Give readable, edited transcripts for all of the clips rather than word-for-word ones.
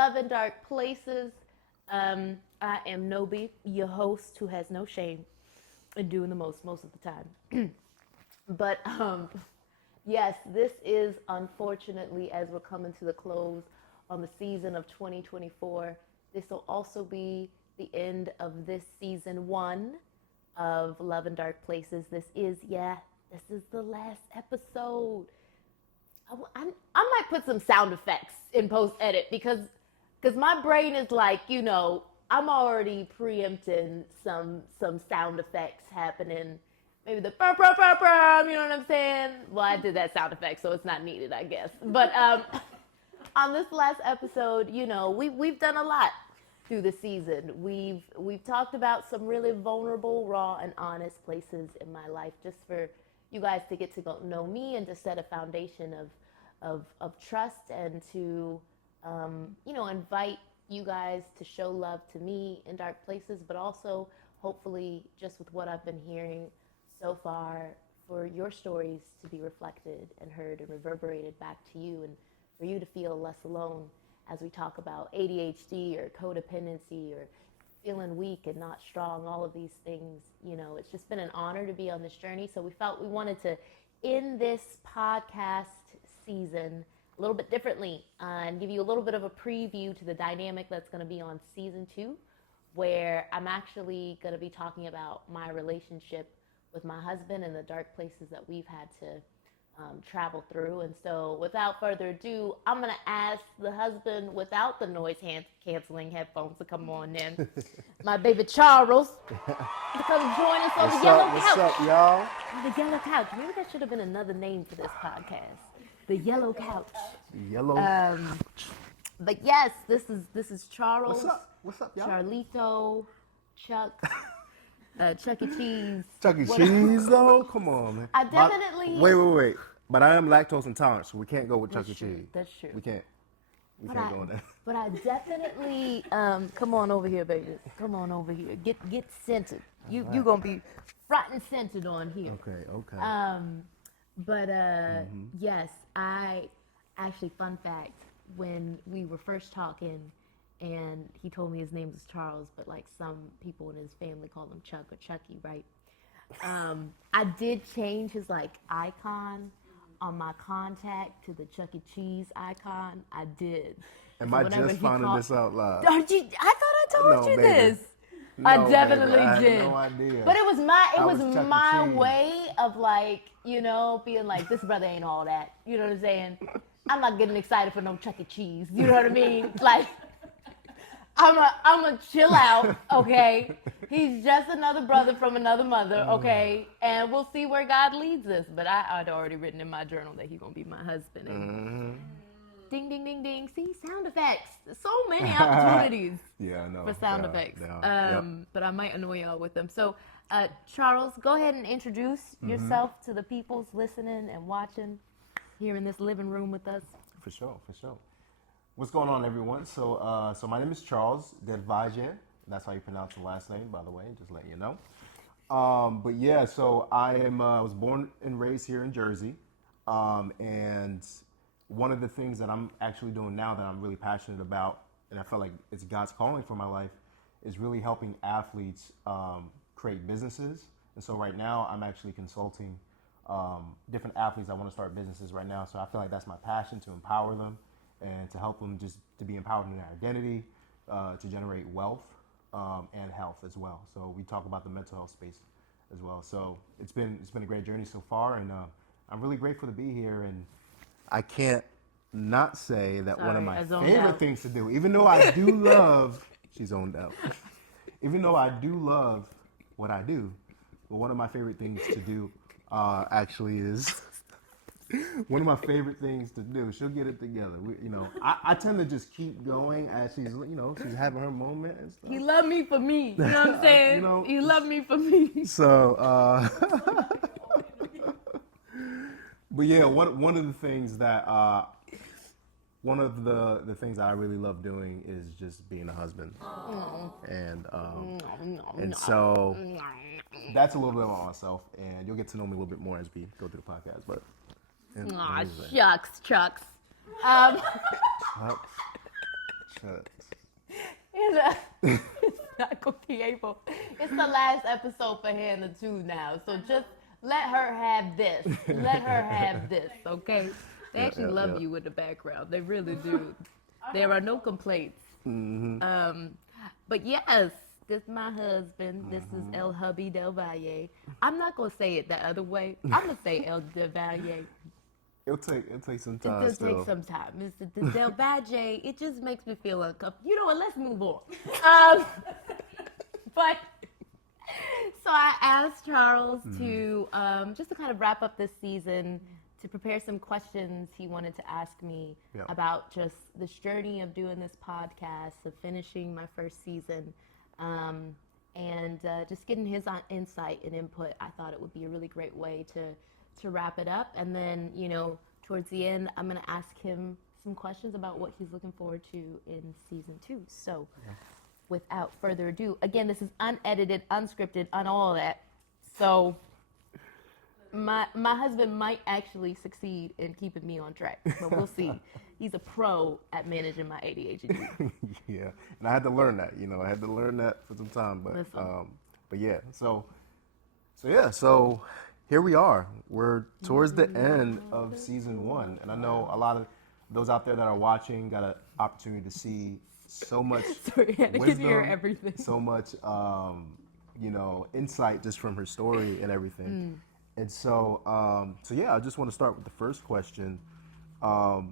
Love in Dark Places. I am Nobi, your host who has no shame in doing the most of the time. But yes, this is unfortunately, as we're coming to the close on the season of 2024, this will also be the end of this season 1 of Love in Dark Places. This is the last episode. I might put some sound effects in post edit because my brain is like, I'm already preempting some sound effects happening. Maybe the burr, burr, burr, burr, you know what I'm saying? Well, I did that sound effect, so it's not needed, I guess. But on this last episode, we've done a lot through the season. We've talked about some really vulnerable, raw, and honest places in my life, just for you guys to get to know me and to set a foundation of trust and to invite you guys to show love to me in dark places, but also hopefully just with what I've been hearing so far, for your stories to be reflected and heard and reverberated back to you, and for you to feel less alone as we talk about ADHD or codependency or feeling weak and not strong, all of these things. It's just been an honor to be on this journey. So we felt we wanted to end this podcast season a little bit differently and give you a little bit of a preview to the dynamic that's going to be on season 2, where I'm actually going to be talking about my relationship with my husband and the dark places that we've had to travel through. And so without further ado, I'm going to ask the husband without the noise canceling headphones to come on in. My baby Charles to come join us on the yellow couch. What's up, y'all? The yellow couch. Maybe that should have been another name for this podcast. The yellow couch. Yellow. But yes, this is Charles. What's up, y'all? Charlito, Chuck, Chuck E. Cheese. Chuck E. Cheese, though? Come on, man. I definitely... Wait. But I am lactose intolerant, so we can't go with Chuck E. Cheese. That's true. We can't go with that. But I definitely... come on over here, baby. Come on over here. Get centered. You're going to be front and centered on here. Okay. Yes, I actually, fun fact, when we were first talking and he told me his name was Charles, but like some people in his family call him Chuck or Chucky, right? I did change his like icon on my contact to the Chuck E. Cheese icon. I did. Am I just finding this out loud? I thought I told you baby. this. No, I definitely baby. I did. had no idea. But it was my Cheese. way of like, being like, this brother ain't all that. You know what I'm saying? I'm not getting excited for no Chuck E. Cheese. You know what I mean? Like, I'm a chill out, okay? He's just another brother from another mother, okay? And we'll see where God leads us. But I'd already written in my journal that he's gonna be my husband. And ding, ding, ding, ding. See, sound effects. There's so many opportunities for sound effects. But I might annoy y'all with them. So, Charles, go ahead and introduce yourself to the people's listening and watching here in this living room with us. For sure. What's going on, everyone? So my name is Charles Dedvajian. That's how you pronounce the last name, by the way, just letting you know. But yeah, so I was born and raised here in Jersey. And one of the things that I'm actually doing now that I'm really passionate about, and I feel like it's God's calling for my life, is really helping athletes create businesses. And so right now I'm actually consulting different athletes that want to start businesses right now. So I feel like that's my passion, to empower them and to help them just to be empowered in their identity, to generate wealth and health as well. So we talk about the mental health space as well. So it's been a great journey so far, and I'm really grateful to be here. And I can't not say that one of my favorite things to do, even though I do love, she's zoned out, even though I do love what I do, but one of my favorite things to do actually is one of my favorite things to do. She'll get it together. I tend to just keep going as she's having her moment and stuff. He loved me for me. You know what I'm saying? He loved me for me. So, but yeah, one of the things that one of the things that I really love doing is just being a husband, and so that's a little bit about myself, and you'll get to know me a little bit more as we go through the podcast. But shucks. Chucks. It's not gonna be able. It's the last episode for Hannah too now, so just let her have this. Let her have this, okay? They actually love you in the background. They really do. There are no complaints. But yes, this is my husband. This is El Hubby Del Valle. I'm not gonna say it the other way. I'm gonna say El Del Valle. It'll take some time. It'll take some time. Mr. Del Valle, it just makes me feel uncomfortable. You know what? Let's move on. But so I asked Charles to just to kind of wrap up this season, to prepare some questions he wanted to ask me about just this journey of doing this podcast, of finishing my first season, and just getting his insight and input. I thought it would be a really great way to wrap it up. And then, towards the end, I'm going to ask him some questions about what he's looking forward to in season 2. So without further ado, again, this is unedited, unscripted, all that. So my husband might actually succeed in keeping me on track, but we'll see. He's a pro at managing my ADHD. Yeah, and I had to learn that. I had to learn that for some time. But yeah, so here we are. We're towards the end of season 1, and I know a lot of those out there that are watching got an opportunity to see so much wisdom, everything. so much insight just from her story and everything. And so yeah, I just want to start with the first question. How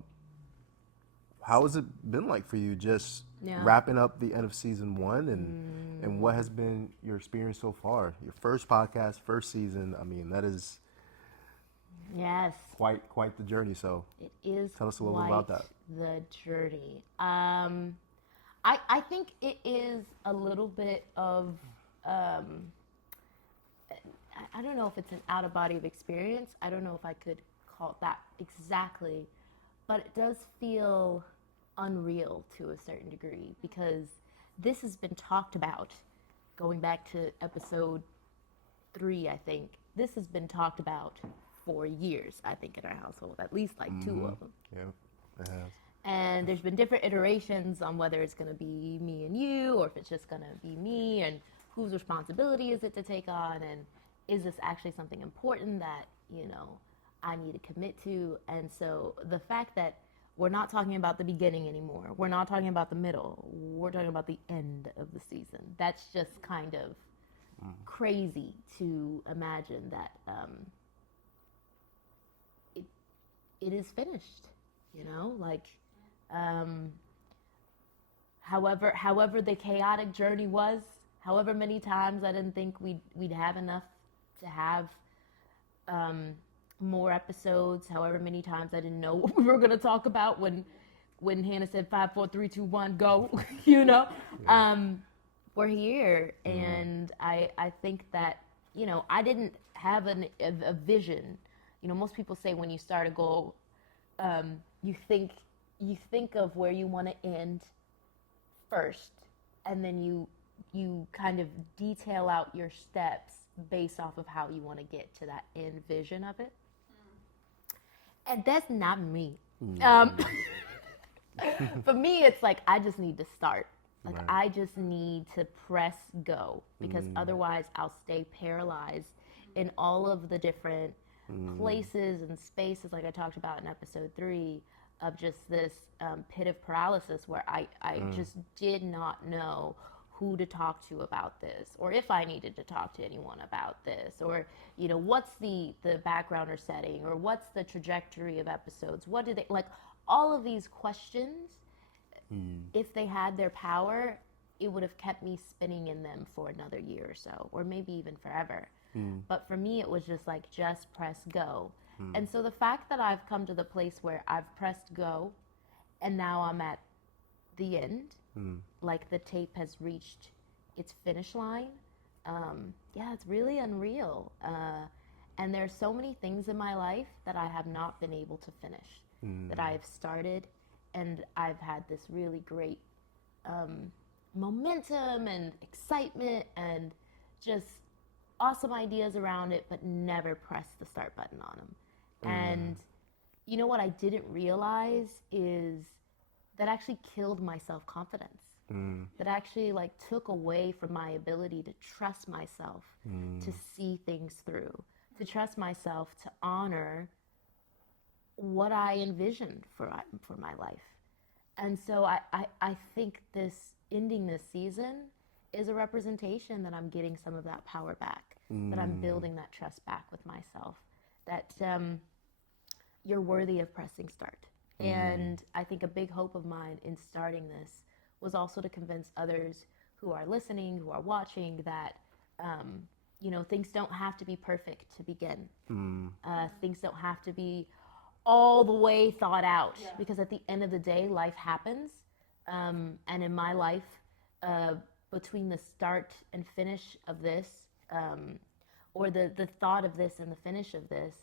has it been like for you just wrapping up the end of season 1, and what has been your experience so far? Your first podcast, first season. I mean, that is quite the journey. So it is. Tell us a little bit about that. The journey. I think it is a little bit of I don't know if it's an out of body of experience. I don't know if I could call it that exactly, but it does feel unreal to a certain degree, because this has been talked about going back to episode 3, I think. This has been talked about for years, I think, in our household, at least like 2 of them. Yeah, it has. And there's been different iterations on whether it's going to be me and you, or if it's just going to be me, and whose responsibility is it to take on, and is this actually something important that, I need to commit to? And so the fact that we're not talking about the beginning anymore, we're not talking about the middle, we're talking about the end of the season. That's just kind of crazy to imagine that it is finished, however the chaotic journey was, however many times I didn't think we'd have enough to have more episodes, however many times I didn't know what we were going to talk about when Hannah said 5, 4, 3, 2, 1, go. We're here, and I think that I didn't have a vision. Most people say when you start a goal, you think of where you want to end first, and then you kind of detail out your steps based off of how you want to get to that end vision of it. And that's not me. For me, it's like I just need to start. Like I just need to press go, because otherwise I'll stay paralyzed in all of the different places and spaces, like I talked about in episode 3, of just this pit of paralysis where I just did not know who to talk to about this, or if I needed to talk to anyone about this, or what's the background or setting, or what's the trajectory of episodes, what do they like, all of these questions. If they had their power, it would have kept me spinning in them for another year or so, or maybe even forever. But for me, it was just like, just press go. And so the fact that I've come to the place where I've pressed go, and now I'm at the end, like the tape has reached its finish line, it's really unreal. And there's so many things in my life that I have not been able to finish, that I have started, and I've had this really great momentum and excitement and just awesome ideas around it, but never pressed the start button on them. And you know what I didn't realize is that actually killed my self-confidence. That actually like took away from my ability to trust myself, to see things through, to trust myself, to honor what I envisioned for my life. And so I think this ending this season is a representation that I'm getting some of that power back, that I'm building that trust back with myself, that you're worthy of pressing start. And I think a big hope of mine in starting this was also to convince others who are listening, who are watching, that things don't have to be perfect to begin. Things don't have to be all the way thought out, because at the end of the day, life happens. And in my life, between the start and finish of this, or the thought of this and the finish of this,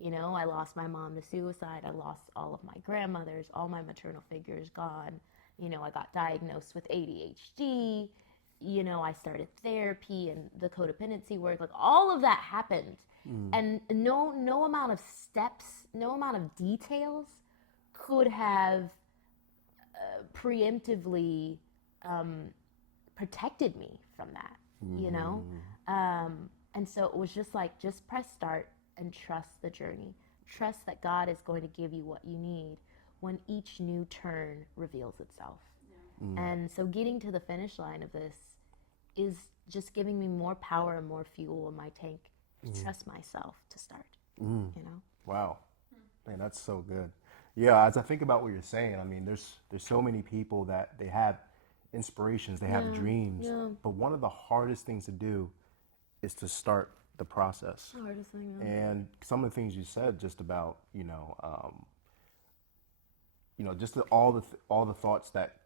I lost my mom to suicide. I lost all of my grandmothers, all my maternal figures gone. I got diagnosed with ADHD. I started therapy and the codependency work. Like, all of that happened. And no amount of steps, no amount of details could have preemptively protected me from that, and so it was just like, just press start and trust the journey. Trust that God is going to give you what you need when each new turn reveals itself. And so getting to the finish line of this is just giving me more power and more fuel in my tank to trust myself to start. Wow, man, that's so good. Yeah, as I think about what you're saying, I mean, there's so many people that they have inspirations, they have dreams, but one of the hardest things to do is to start the process. The hardest thing. And some of the things you said, just about just all the thoughts that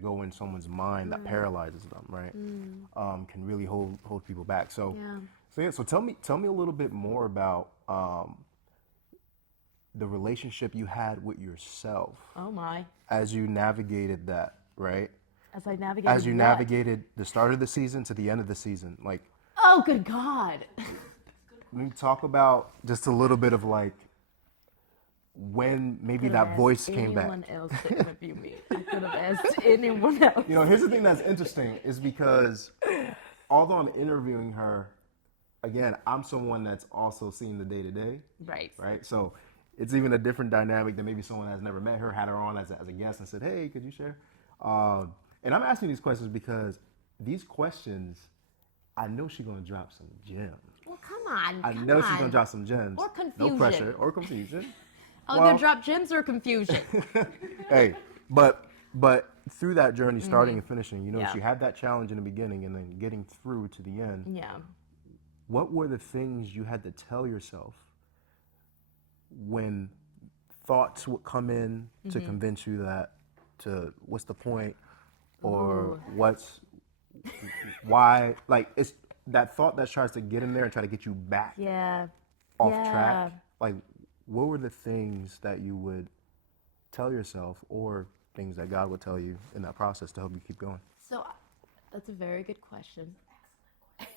go in someone's mind that paralyzes them, right? Can really hold people back. So tell me a little bit more about the relationship you had with yourself. Oh my! As you navigated that, right? As you navigated the start of the season to the end of the season, like. Oh, good God! Let me talk about just a little bit of like when maybe that voice came back. Anyone else to interview me? I could have asked anyone else. Here's the thing that's interesting is because although I'm interviewing her, again, I'm someone that's also seeing the day-to-day. Right. Right? So it's even a different dynamic than maybe someone that's never met her, had her on as a guest and said, hey, could you share? And I'm asking these questions because these questions, I know she's going to drop some gems. Well, come on. I know she's going to drop some gems. Or confusion. No pressure. Or confusion. Either drop gems or confusion. Hey, but through that journey, starting and finishing, she had that challenge in the beginning and then getting through to the end. Yeah. What were the things you had to tell yourself when thoughts would come in to convince you that what's the point or why, like, it's that thought that tries to get in there and try to get you back off track. Like, what were the things that you would tell yourself or things that God would tell you in that process to help you keep going? So that's a very good question. It's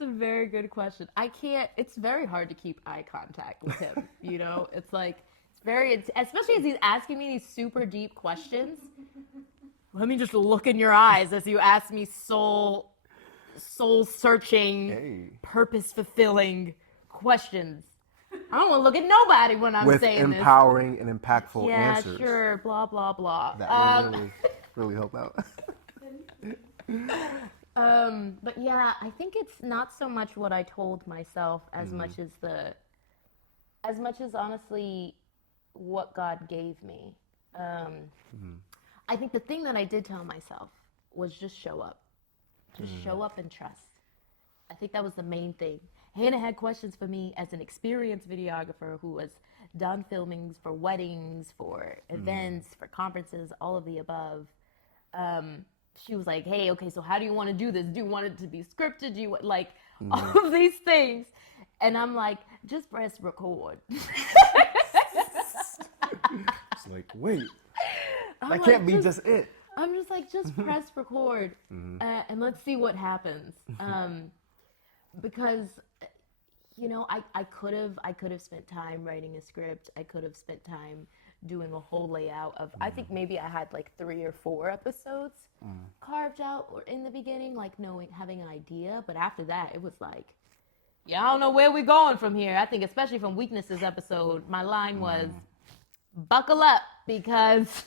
a very good question. It's very hard to keep eye contact with him. It's like, especially as he's asking me these super deep questions. Let me just look in your eyes as you ask me soul searching, purpose fulfilling questions. I don't want to look at nobody when I'm saying this. With empowering and impactful answers. Yeah, sure, blah, blah, blah. That will really help out. But yeah, I think it's not so much what I told myself as much as honestly what God gave me. I think the thing that I did tell myself was just show up. Just show up and trust. I think that was the main thing. Hannah had questions for me as an experienced videographer who has done filmings for weddings, for events, for conferences, all of the above. She was like, hey, okay, so how do you want to do this? Do you want it to be scripted? Do you want, like, all of these things? And I'm like, just press record. It's like, wait, that can't be just it. I'm just like, just press record and let's see what happens. Because, I could have spent time writing a script. I could have spent time doing a whole layout of, I think maybe I had like 3 or 4 episodes carved out or in the beginning, like having an idea. But after that, it was like, yeah, I don't know where we're going from here. I think especially from Weaknesses episode, my line was, buckle up, because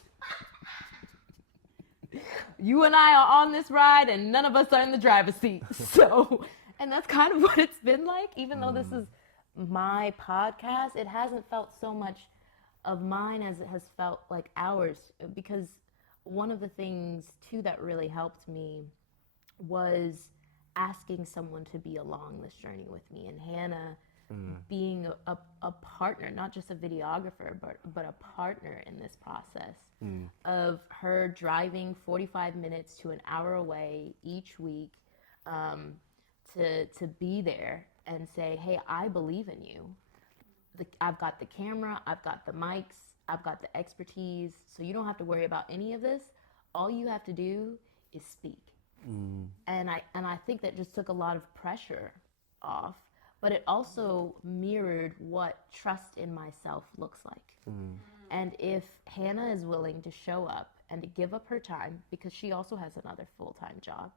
you and I are on this ride and none of us are in the driver's seat. So, and that's kind of what it's been like. Even though this is my podcast, it hasn't felt so much of mine as it has felt like ours. Because one of the things, too, that really helped me was asking someone to be along this journey with me. And Hannah being a partner, not just a videographer, but a partner in this process of her driving 45 minutes to an hour away each week to be there and say, hey, I believe in you. I've got the camera, I've got the mics, I've got the expertise, so you don't have to worry about any of this. All you have to do is speak. And I think that just took a lot of pressure off, but it also mirrored what trust in myself looks like. And if Hannah is willing to show up and to give up her time, because she also has another full-time job,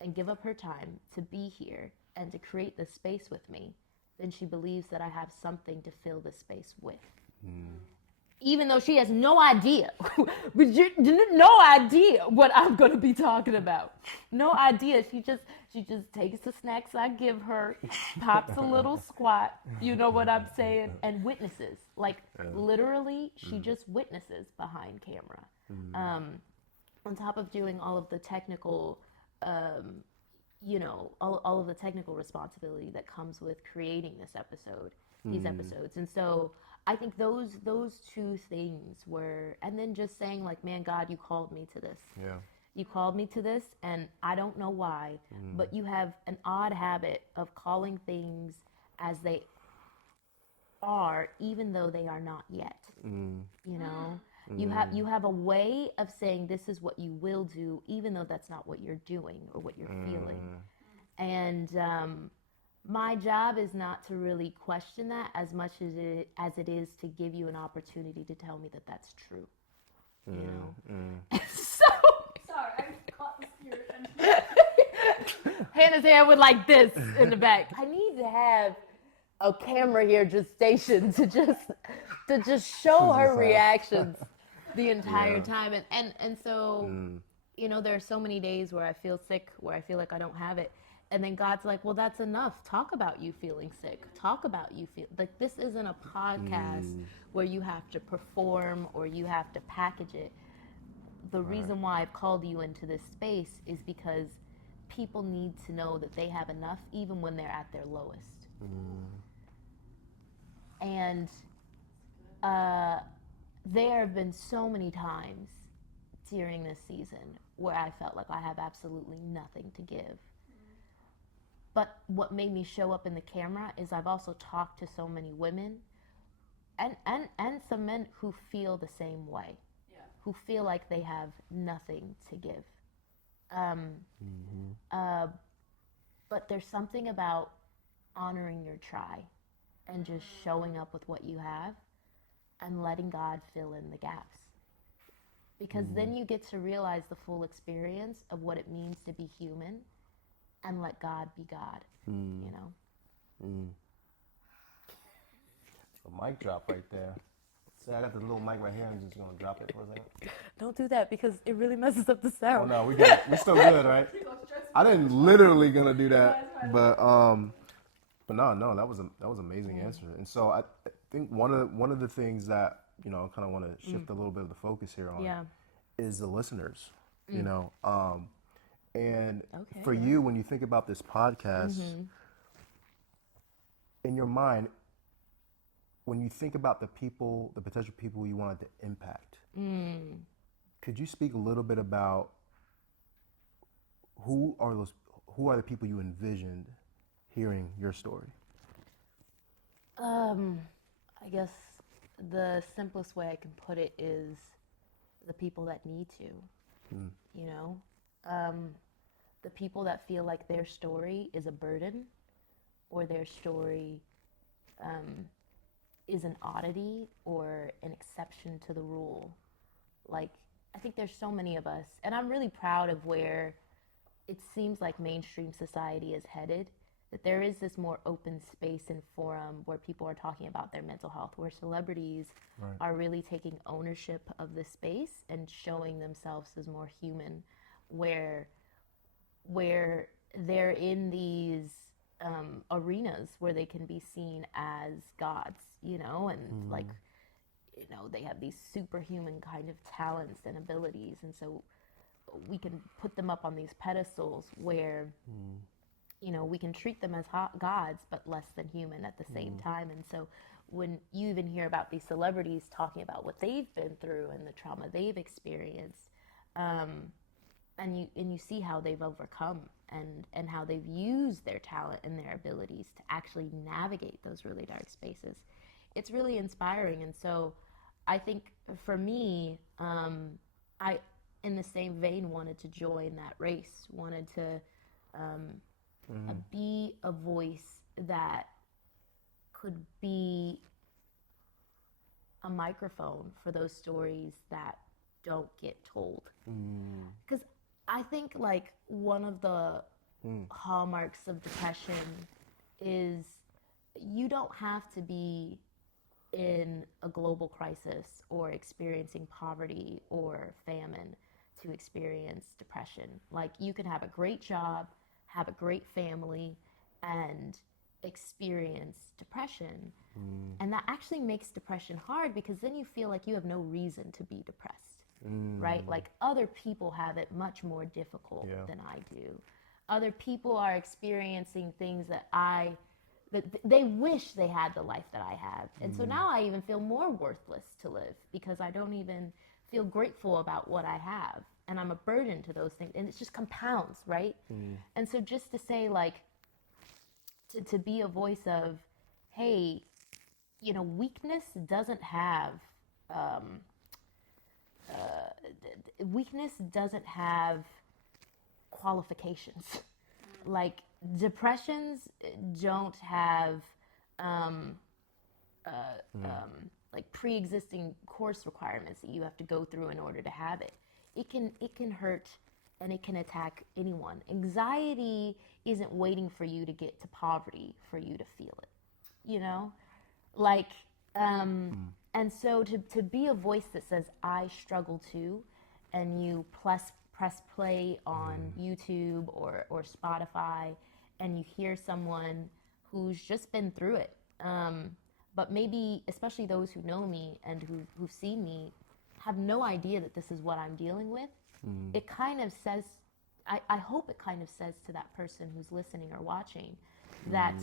and give up her time to be here and to create this space with me, then she believes that I have something to fill this space with. Even though she has no idea, no idea what I'm going to be talking about. No idea. She just takes the snacks I give her, pops a little squat, you know what I'm saying, and witnesses. Like, literally, she just witnesses behind camera. On top of doing all of the technical, all of the technical responsibility that comes with creating these episodes. And so I think those 2 things were, and then just saying like, man, God, you called me to this. Yeah. You called me to this, and I don't know why, but you have an odd habit of calling things as they are, even though they are not yet. You know, you have a way of saying this is what you will do, even though that's not what you're doing or what you're feeling. And my job is not to really question that as much as it is to give you an opportunity to tell me that that's true. You know? So sorry, I caught the spirit. Hannah's hand went like this in the back. I need to have a camera here just stationed to just show her reactions the entire time. And so, you know, there are so many days where I feel sick, where I feel like I don't have it. And then God's like, well, that's enough. Talk about you feeling sick. Talk about you feel like this isn't a podcast where you have to perform or you have to package it. The reason why I've called you into this space is because people need to know that they have enough even when they're at their lowest. And there have been so many times during this season where I felt like I have absolutely nothing to give. But what made me show up in the camera is I've also talked to so many women and some men who feel the same way, who feel like they have nothing to give. But there's something about honoring your try and just showing up with what you have and letting God fill in the gaps. Because then you get to realize the full experience of what it means to be human and let God be God, you know? A mic drop right there. See, I got the little mic right here. I'm just going to drop it for a second. Don't do that because it really messes up the sound. Oh, no, we got it. We're still good, right? I didn't literally going to do that, but no, that was amazing answer. And so I think one of the things that, you know, I kind of want to shift a little bit of the focus here on is the listeners, you know. And for you, when you think about this podcast, in your mind, when you think about the potential people you wanted to impact, could you speak a little bit about who are the people you envisioned hearing your story? I guess the simplest way I can put it is the people that need to, you know? The people that feel like their story is a burden or their story is an oddity or an exception to the rule. Like, I think there's so many of us, and I'm really proud of where it seems like mainstream society is headed, that there is this more open space and forum where people are talking about their mental health, where celebrities are really taking ownership of the space and showing themselves as more human, where they're in these arenas where they can be seen as gods, you know, and like, you know, they have these superhuman kind of talents and abilities, and so we can put them up on these pedestals where you know, we can treat them as gods but less than human at the same time. And so when you even hear about these celebrities talking about what they've been through and the trauma they've experienced, and you see how they've overcome and how they've used their talent and their abilities to actually navigate those really dark spaces, it's really inspiring. And so I think for me, I, in the same vein, wanted to join that race, wanted to be a voice that could be a microphone for those stories that don't get told. Because I think like one of the hallmarks of depression is you don't have to be in a global crisis or experiencing poverty or famine to experience depression. Like, you can have a great job, have a great family, and experience depression. And that actually makes depression hard, because then you feel like you have no reason to be depressed, right? Like, other people have it much more difficult than I do. Other people are experiencing things that they wish they had the life that I have. And so now I even feel more worthless to live, because I don't even feel grateful about what I have. And I'm a burden to those things. And it just compounds, right? And so just to say, like, to be a voice of, hey, you know, weakness doesn't have qualifications. Like, depressions don't have like pre-existing course requirements that you have to go through in order to have it. It can hurt, and it can attack anyone. Anxiety isn't waiting for you to get to poverty for you to feel it, you know? Like, and so to be a voice that says, I struggle too, and you press play on YouTube or Spotify, and you hear someone who's just been through it, but maybe, especially those who know me and who've seen me, have no idea that this is what I'm dealing with. It kind of says, I hope it kind of says to that person who's listening or watching that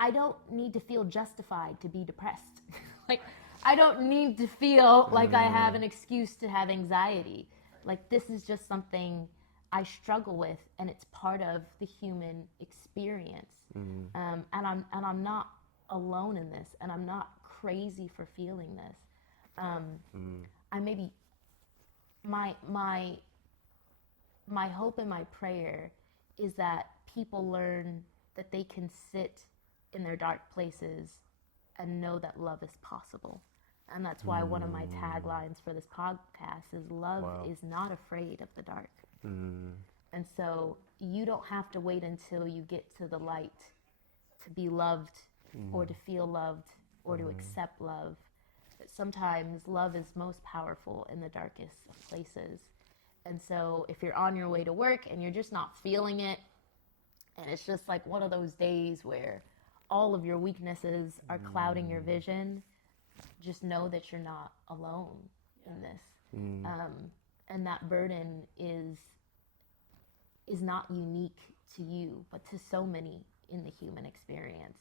I don't need to feel justified to be depressed. Like, I don't need to feel like I have an excuse to have anxiety. Like, this is just something I struggle with, and it's part of the human experience. And I'm not alone in this, and I'm not crazy for feeling this. I maybe my hope and my prayer is that people learn that they can sit in their dark places and know that love is possible. And that's why one of my taglines for this podcast is, love is not afraid of the dark. And so you don't have to wait until you get to the light to be loved or to feel loved or to accept love. But sometimes love is most powerful in the darkest of places. And so if you're on your way to work and you're just not feeling it, and it's just like one of those days where all of your weaknesses are clouding your vision, just know that you're not alone in this. And that burden is not unique to you, but to so many in the human experience.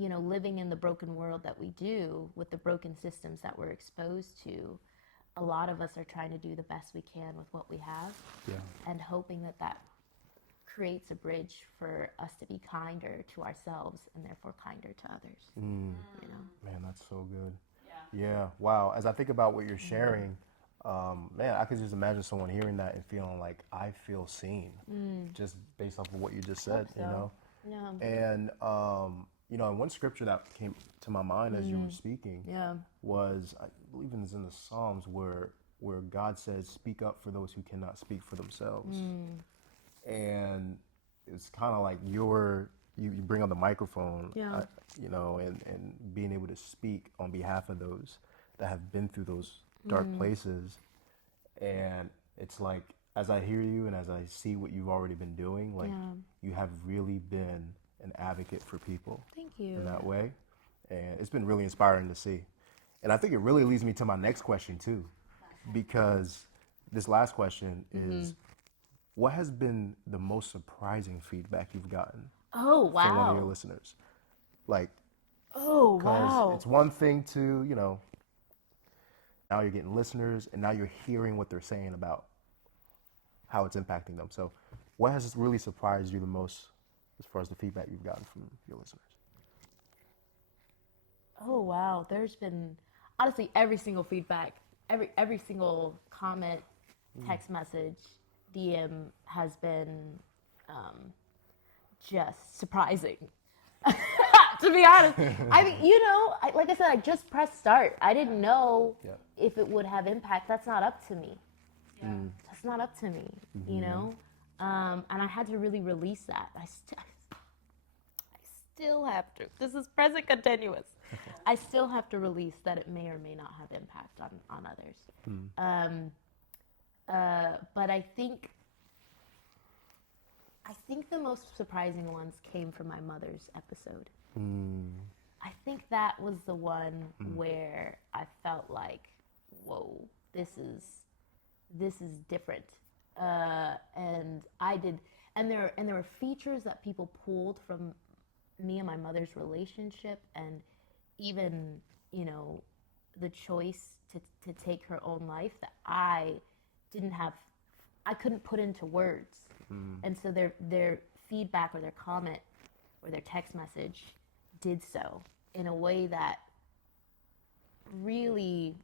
You know, living in the broken world that we do, with the broken systems that we're exposed to, a lot of us are trying to do the best we can with what we have, and hoping that creates a bridge for us to be kinder to ourselves and therefore kinder to others. You know? Man, that's so good. Yeah. Wow. As I think about what you're sharing, man, I could just imagine someone hearing that and feeling like, I feel seen, just based off of what you just said, So. you know? Yeah. And and one scripture that came to my mind as you were speaking Yeah. was, I believe it's in the Psalms, where God says, "Speak up for those who cannot speak for themselves." And it's kind of like you bring on the microphone, Yeah. and being able to speak on behalf of those that have been through those dark places. And it's like, as I hear you and as I see what you've already been doing, like Yeah. you have really been an advocate for people Thank you. in that way. And it's been really inspiring to see. And I think it really leads me to my next question too, because this last question is, what has been the most surprising feedback you've gotten Oh, from one of your wow. listeners? Like, Oh, because wow. it's one thing to, now you're getting listeners and now you're hearing what they're saying about how it's impacting them. So what has really surprised you the most as far as the feedback you've gotten from your listeners? Oh, wow. There's been, honestly, every single feedback, every single comment, text message, DM has been just surprising. To be honest, I mean, like I said, I just pressed start. I didn't know Yeah. if it would have impact. That's not up to me. Yeah. That's not up to me, and I had to really release that. I still have to. This is present continuous. I still have to release that it may or may not have impact on others. But I think the most surprising ones came from my mother's episode. I think that was the one where I felt like, whoa, this is different. And I did, and there were features that people pulled from me and my mother's relationship, and even the choice to take her own life that I couldn't put into words. And so their feedback or their comment or their text message did so in a way that really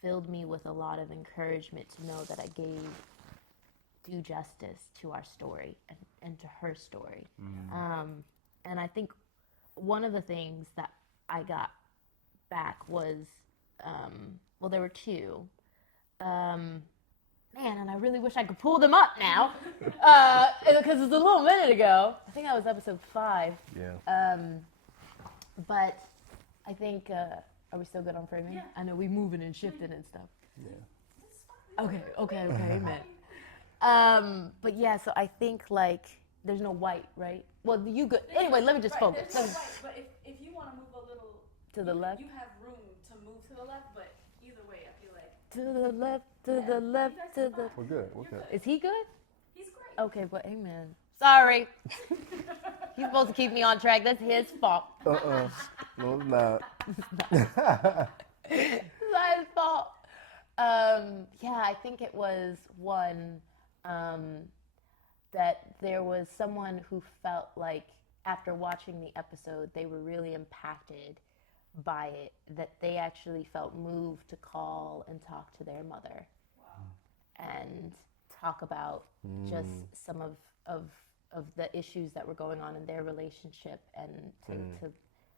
filled me with a lot of encouragement to know that I gave due justice to our story and to her story. And I think one of the things that I got back was, well, there were two. Man, and I really wish I could pull them up now, because it's a little minute ago. I think that was episode 5. Yeah. But I think, are we still good on framing? Yeah. I know we moving and shifting and stuff. Yeah. Okay, amen. But yeah, so I think like there's no white, right? Well, you good. Anyway, let me just Right, focus. there's no white, but if you want to move a little To the left? you have room to move to the left, but either way, I feel like To the left, to the left, to the. We're good. We're good. Is he good? he's great. Okay, but amen. Sorry. He's supposed to keep me on track. That's his fault. No, it's not. It's not his fault. Yeah, I think it was one that there was someone who felt like after watching the episode, they were really impacted by it, that they actually felt moved to call and talk to their mother. And talk about just some of the issues that were going on in their relationship, and to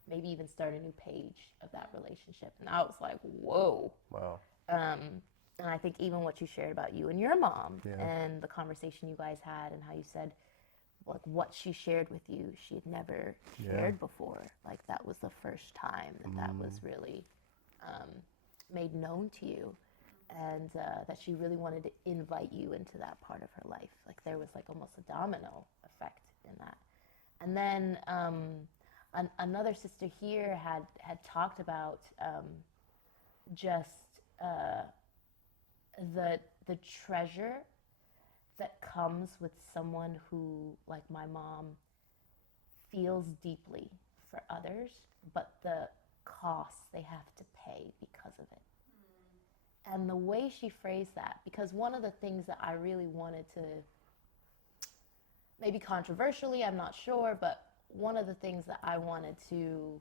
maybe even start a new page of that relationship. And I was like, whoa. Wow. And I think even what you shared about you and your mom, Yeah. and the conversation you guys had, and how you said, like, what she shared with you, she had never shared before. Like, that was the first time that was really made known to you. And that she really wanted to invite you into that part of her life. Like, there was like almost a domino effect in that. And then another sister here had talked about just the treasure that comes with someone who, like my mom, feels deeply for others, but the costs they have to pay because of it. And the way she phrased that, because one of the things that I really wanted to, maybe controversially, I'm not sure, but one of the things that I wanted to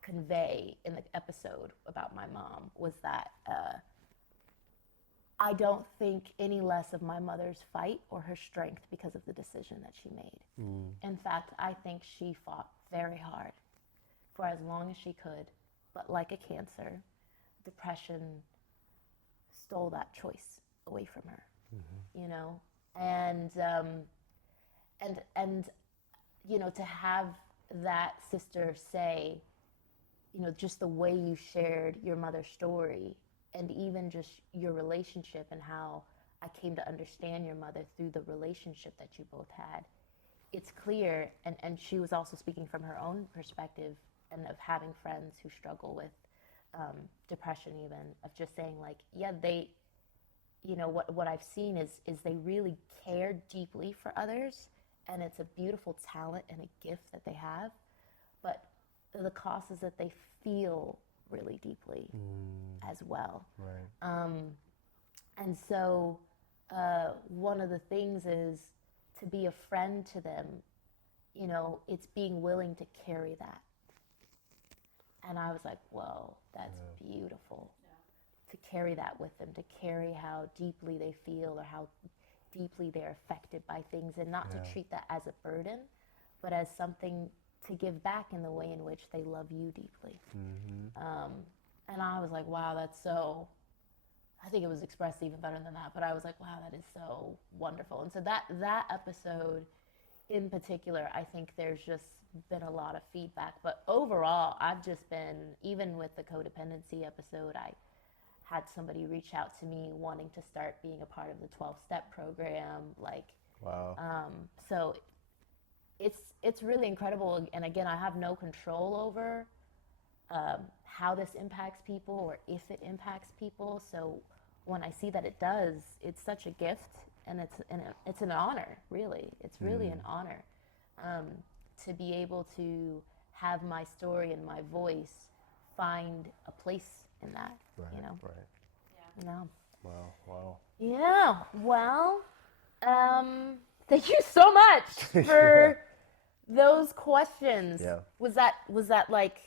convey in the episode about my mom was that I don't think any less of my mother's fight or her strength because of the decision that she made. In fact, I think she fought very hard for as long as she could, but like a cancer, depression stole that choice away from her, you know, and you know, to have that sister say, you know, just the way you shared your mother's story, and even just your relationship and how I came to understand your mother through the relationship that you both had. It's clear, and she was also speaking from her own perspective and of having friends who struggle with depression, even of just saying like, yeah, they, you know, what I've seen is they really care deeply for others, and it's a beautiful talent and a gift that they have, but the cost is that they feel really deeply as well. Right. And so one of the things is to be a friend to them, you know, it's being willing to carry that. And I was like, whoa, that's beautiful. To carry that with them, to carry how deeply they feel or how deeply they're affected by things, and not to treat that as a burden, but as something to give back in the way in which they love you deeply. And I was like, wow, that's so, I think it was expressed even better than that, but I was like, wow, that is so wonderful. And so that episode in particular, I think there's just been a lot of feedback. But overall, I've just been, even with the codependency episode, I had somebody reach out to me wanting to start being a part of the 12-step program. Like, Wow. So it's really incredible. And again, I have no control over how this impacts people or if it impacts people. So when I see that it does, it's such a gift, and it's an honor, really. It's really an honor to be able to have my story and my voice find a place in that, Right. you know? Right. Yeah. Wow. Wow. Yeah. Well, thank you so much for those questions. Yeah. Was that like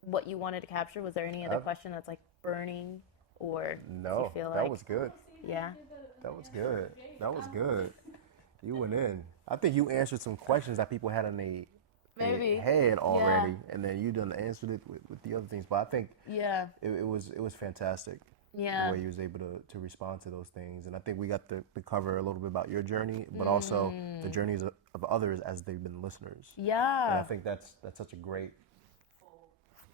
what you wanted to capture? Was there any other question that's like burning, or do you No, feel that like was good. yeah? That was good. That was good. You went in. I think you answered some questions that people had in their Maybe. head already, and then you done answered it with the other things. But I think Yeah. it was fantastic. Yeah. The way you was able to respond to those things, and I think we got to cover a little bit about your journey, but also the journeys of others as they've been listeners. And I Yeah. think that's such a great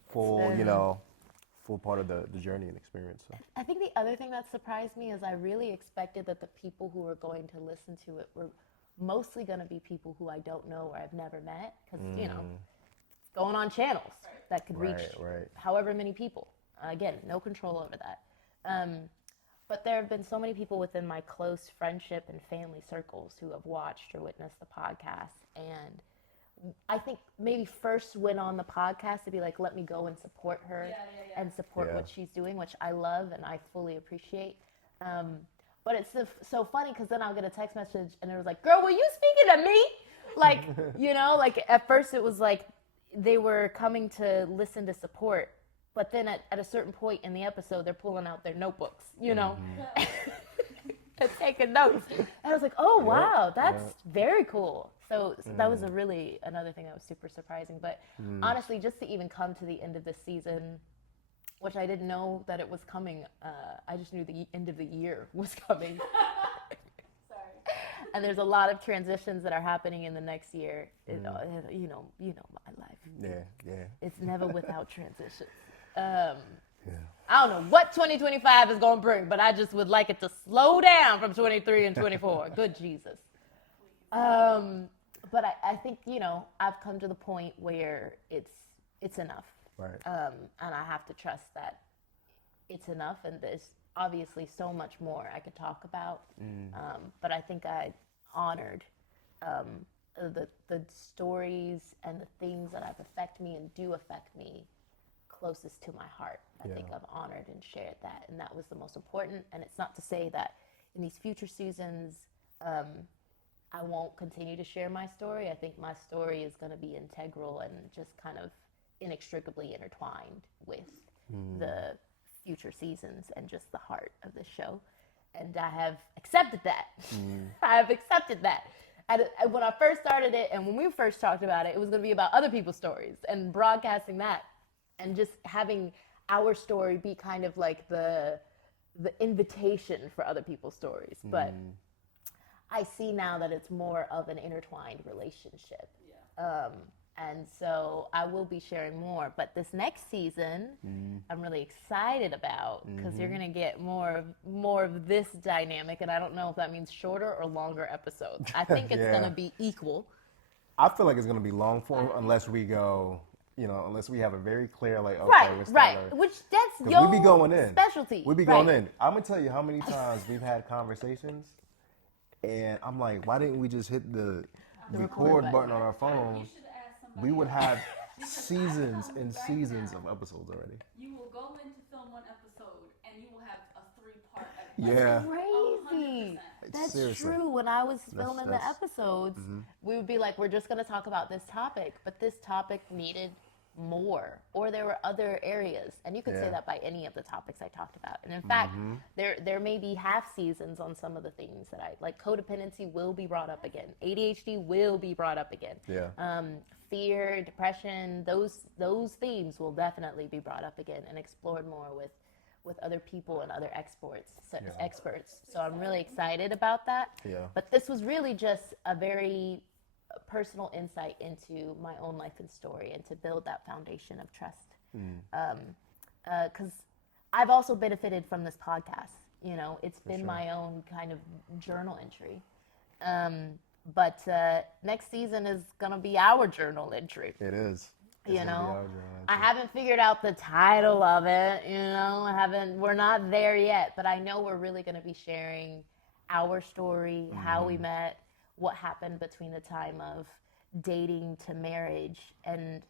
full part of the journey and experience. So. I think the other thing that surprised me is I really expected that the people who were going to listen to it were mostly going to be people who I don't know or I've never met, because you know, it's going on channels that could reach however many people. Again, no control over that. But there have been so many people within my close friendship and family circles who have watched or witnessed the podcast, and I think maybe first went on the podcast to be like, let me go and support her and support what she's doing, which I love and I fully appreciate. But it's so funny because then I'll get a text message and it was like, girl, were you speaking to me? Like, you know, like at first it was like they were coming to listen to support, but then at a certain point in the episode, they're pulling out their notebooks, you know, and taking notes. And I was like, oh, wow, that's very cool. So that was another thing that was super surprising. But honestly, just to even come to the end of the season, which I didn't know that it was coming. I just knew the end of the year was coming. Sorry. And there's a lot of transitions that are happening in the next year. You know my life. Yeah. It's never without transitions. I don't know what 2025 is going to bring, but I just would like it to slow down from 23 and 24. Good Jesus. But I think, you know, I've come to the point where it's enough. Right. And I have to trust that it's enough, and there's obviously so much more I could talk about. But I think I honored the stories and the things that have affected me and do affect me closest to my heart. I think I've honored and shared that, and that was the most important. And it's not to say that in these future seasons I won't continue to share my story. I think my story is going to be integral and just kind of inextricably intertwined with the future seasons and just the heart of the show. and I have accepted that. I have accepted that. And when I first started it, and when we first talked about it, it was going to be about other people's stories and broadcasting that, and just having our story be kind of like the invitation for other people's stories. But I see now that it's more of an intertwined relationship. And so I will be sharing more. But this next season, I'm really excited about, because you're going to get more of this dynamic. And I don't know if that means shorter or longer episodes. I think it's going to be equal. I feel like it's going to be long form unless we go, unless we have a very clear, like, okay, Right. Which that's your we be going in. specialty. We be going in. I'm going to tell you how many times we've had conversations, and I'm like, why didn't we just hit the record button on our phone? We would have seasons and seasons of episodes already. You will go in to film one episode, and you will have a 3-part episode. Yeah. Crazy. 100%. That's Seriously. true. When I was filming the that's- episodes, we would be like, we're just going to talk about this topic, but this topic needed more, or there were other areas, and you could say that by any of the topics I talked about. And in fact, there may be half seasons on some of the things that I like. Codependency will be brought up again. ADHD will be brought up again. Fear, depression, those themes will definitely be brought up again and explored more with other people and other experts. So I'm really excited about that. But this was really just a very personal insight into my own life and story, and to build that foundation of trust. Because I've also benefited from this podcast. It's been my own kind of journal entry. But next season is going to be our journal entry. It is. I haven't figured out the title of it, we're not there yet, but I know we're really going to be sharing our story, how we met, what happened between the time of dating to marriage, and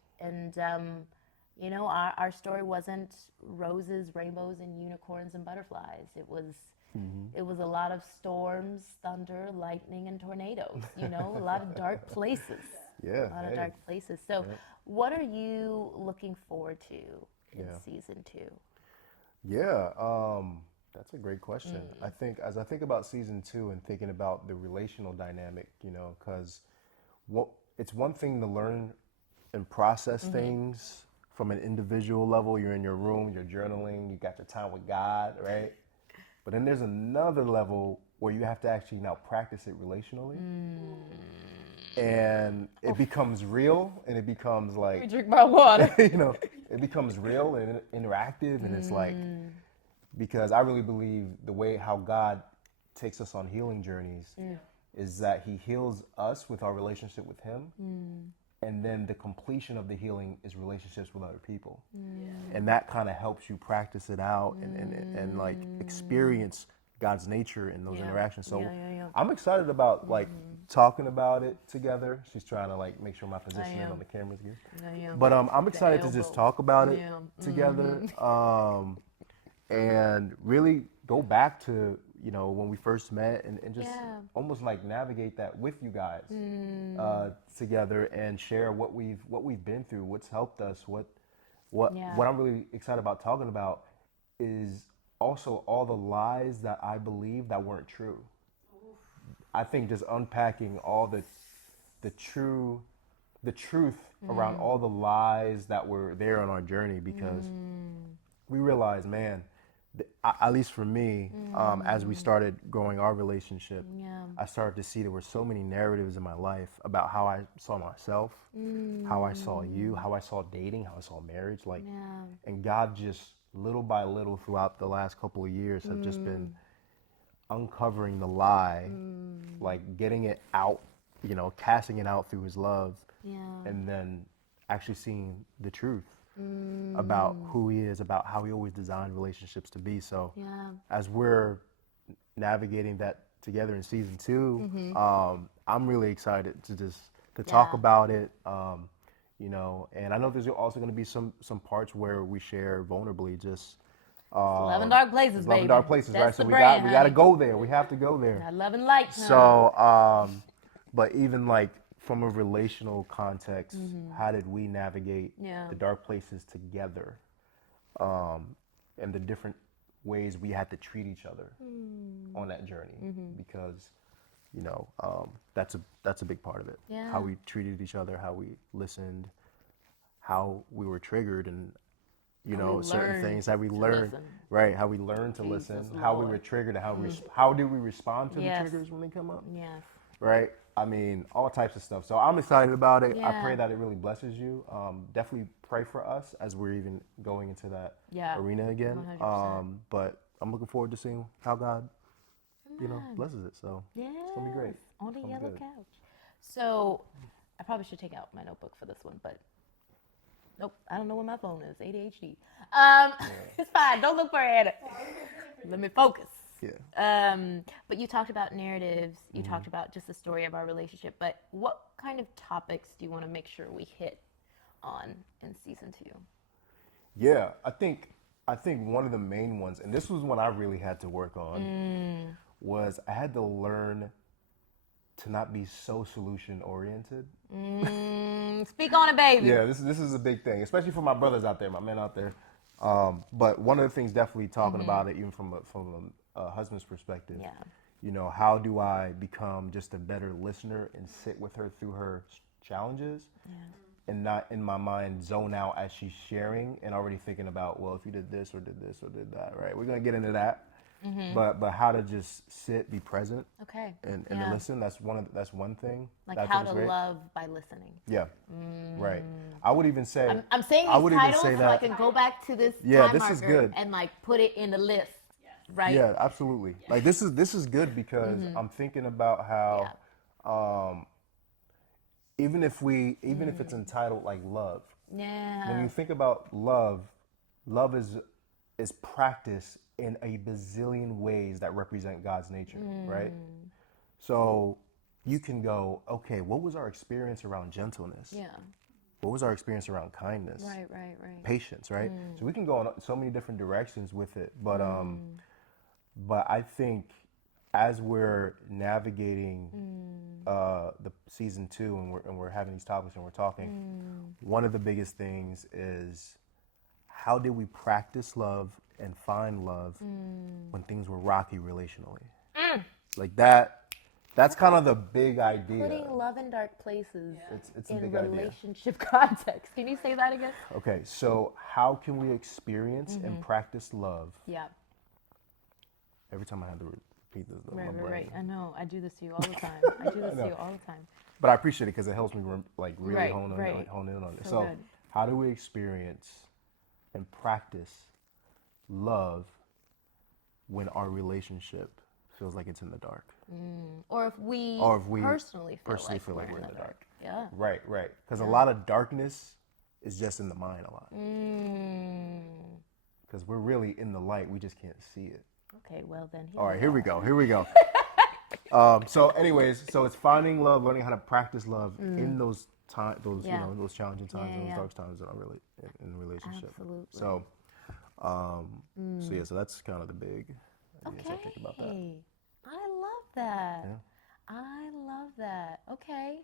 our story wasn't roses, rainbows, and unicorns and butterflies. It was a lot of storms, thunder, lightning, and tornadoes. A lot of dark places. Yeah. A lot of dark places. So, what are you looking forward to in season 2? Yeah, that's a great question. I think as I think about season 2 and thinking about the relational dynamic, because it's one thing to learn and process things from an individual level. You're in your room, you're journaling, you got your time with God, right? But then there's another level where you have to actually now practice it relationally. And it becomes real, and it becomes like... We drink my water. It becomes real and interactive, and it's like... Because I really believe the way how God takes us on healing journeys is that he heals us with our relationship with him. And then the completion of the healing is relationships with other people. And that kind of helps you practice it out and like experience God's nature in those interactions. So I'm excited about like talking about it together. She's trying to like make sure my positioning on the camera is good. But I'm excited to just talk about it together. And really go back to, when we first met and just almost like navigate that with you guys together and share what we've been through, what's helped us, what I'm really excited about talking about is also all the lies that I believe that weren't true. I think just unpacking all the truth around all the lies that were there on our journey, because we realized, man, at least for me, as we started growing our relationship, I started to see there were so many narratives in my life about how I saw myself, how I saw you, how I saw dating, how I saw marriage, and God just little by little throughout the last couple of years have just been uncovering the lie, like getting it out, casting it out through his love, and then actually seeing the truth about who he is, about how he always designed relationships to be. So as we're navigating that together in season 2, I'm really excited to talk about it, and I know there's also going to be some parts where we share vulnerably, just 11 dark places, baby. 11 dark places, That's right? So the we brand, got to go there. We have to go there. That love and light. So, but even like from a relational context, how did we navigate the dark places together, and the different ways we had to treat each other on that journey, because that's a big part of it. Yeah. How we treated each other, how we listened, how we were triggered, and How we certain learned things that we to learned, listen. right? How we learned to Jesus, listen, how we were Lord. triggered, and how did we respond to Yes. the triggers when they come up, Yes. right? I mean, all types of stuff. So I'm excited about it. I Yeah. pray that it really blesses you. Definitely pray for us as we're even going into that Yeah. arena again. 100%. But I'm looking forward to seeing how God, blesses it. So Yes. it's gonna be great. On the It's gonna be yellow good. couch. So I probably should take out my notebook for this one, but nope, I don't know where my phone is. ADHD. It's fine. Don't look for it. Let me focus. Yeah. But you talked about narratives. You talked about just the story of our relationship. But what kind of topics do you want to make sure we hit on in season 2? Yeah, I think one of the main ones, and this was one I really had to work on, was I had to learn to not be so solution oriented. Speak on it, baby. Yeah, this is a big thing, especially for my brothers out there, my men out there. But one of the things, definitely talking about it, even from a husband's perspective. Yeah. How do I become just a better listener and sit with her through her challenges, and not in my mind zone out as she's sharing and already thinking about, well, if you did this or did that, right? We're gonna get into that. But how to just sit, be present, Okay. and Yeah. listen. That's one thing. Like that I how think to is great. love by listening. Yeah, right. I would even say I'm saying I these would even titles say so I that. can go back to this Yeah, time this marker is good. and like put it in the list, right? Yeah, absolutely. Like this is good because I'm thinking about how even if it's entitled like love, Yeah. when you think about love is practice in a bazillion ways that represent God's nature, right? So you can go, okay, what was our experience around gentleness? Yeah. What was our experience around kindness? Right. Patience, right? So we can go in so many different directions with it, but I think as we're navigating the season 2 and we're having these topics and we're talking, one of the biggest things is how did we practice love and find love when things were rocky relationally? Like that's kind of the big idea. Putting love in dark places It's a in big idea. relationship context. Can you say that again? Okay, so how can we experience and practice love? Yeah. Every time I have to repeat this, my brain. Right. I know. I do this to you all the time. But I appreciate it because it helps me really Right, hone right. in on it. So So good. how do we experience and practice love when our relationship feels like it's in the dark? Or if we personally feel like we're in the dark. Yeah. Right. Because a lot of darkness is just in the mind a lot. Because we're really in the light, we just can't see it. Okay, well then. All right, here we go. So anyways, so it's finding love, learning how to practice love in those times, those those challenging times, those dark times in a relationship. Absolutely. So, so that's kind of the big ideas I think about that. I love that. Yeah. I love that. Okay.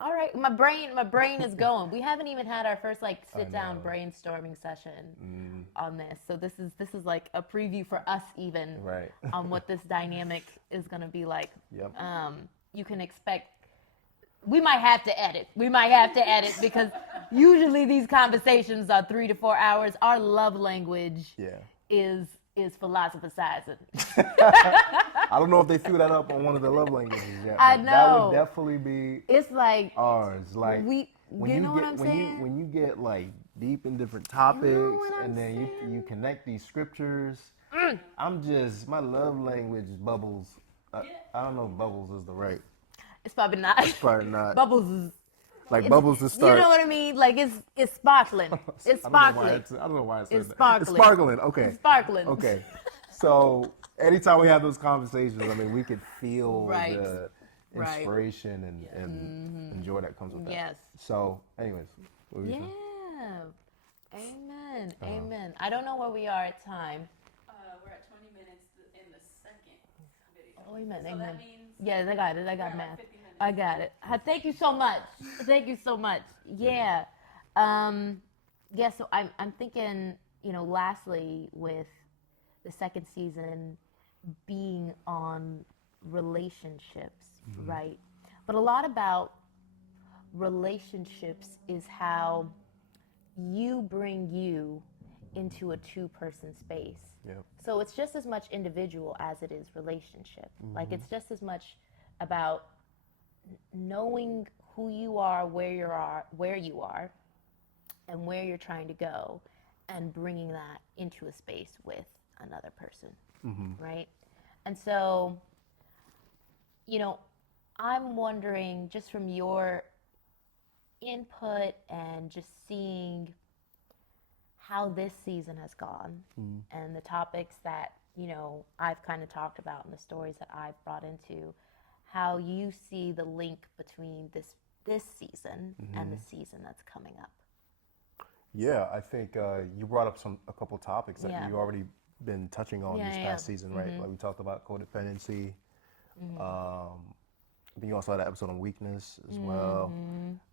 All right. My brain is going. We haven't even had our first sit down brainstorming session on this. So this is like a preview for us even Right. on what this dynamic is gonna be like. Yep. You can expect we might have to edit. Because usually these conversations are 3 to 4 hours. Our love language is philosophizing. I don't know if they threw that up on one of the love languages yet. I but know. That would definitely be It's like ours. Like you know what I'm saying? When you get like deep in different topics, what I'm and then you connect these scriptures. My love language is bubbles. I don't know if bubbles is the right. It's probably not. Probably not. Bubbles is Like bubbles to start. You know what I mean? Like it's sparkling. It's sparkling. I don't know why I said It's that. sparkling. It's sparkling. Okay. It's sparkling. Okay. So anytime we have those conversations, I mean, we could feel Right. the Right. inspiration and joy that comes with that. Yes. So, anyways, what were you saying? Yeah. Amen. I don't know where we are at time. We're at 20 minutes in the second video. Oh, amen. So Amen. that means Yes, I got it. I got we're at math. 50 minutes. I got it. Thank you so much. Yeah. So I'm thinking, lastly with the second season being on relationships, right? But a lot about relationships is how you bring you into a two-person space. Yep. So it's just as much individual as it is relationship. Like it's just as much about knowing who you are, where you are, and where you're trying to go, and bringing that into a space with another person, right? And so, you know, I'm wondering, just from your input and just seeing how this season has gone and the topics that, you know, I've kind of talked about and the stories that I've brought into, how you see the link between this season and the season that's coming up. Yeah, I think you brought up a couple topics that Yeah. you already been touching on this past season, right? Mm-hmm. Like we talked about codependency. I think you also had an episode on weakness as well.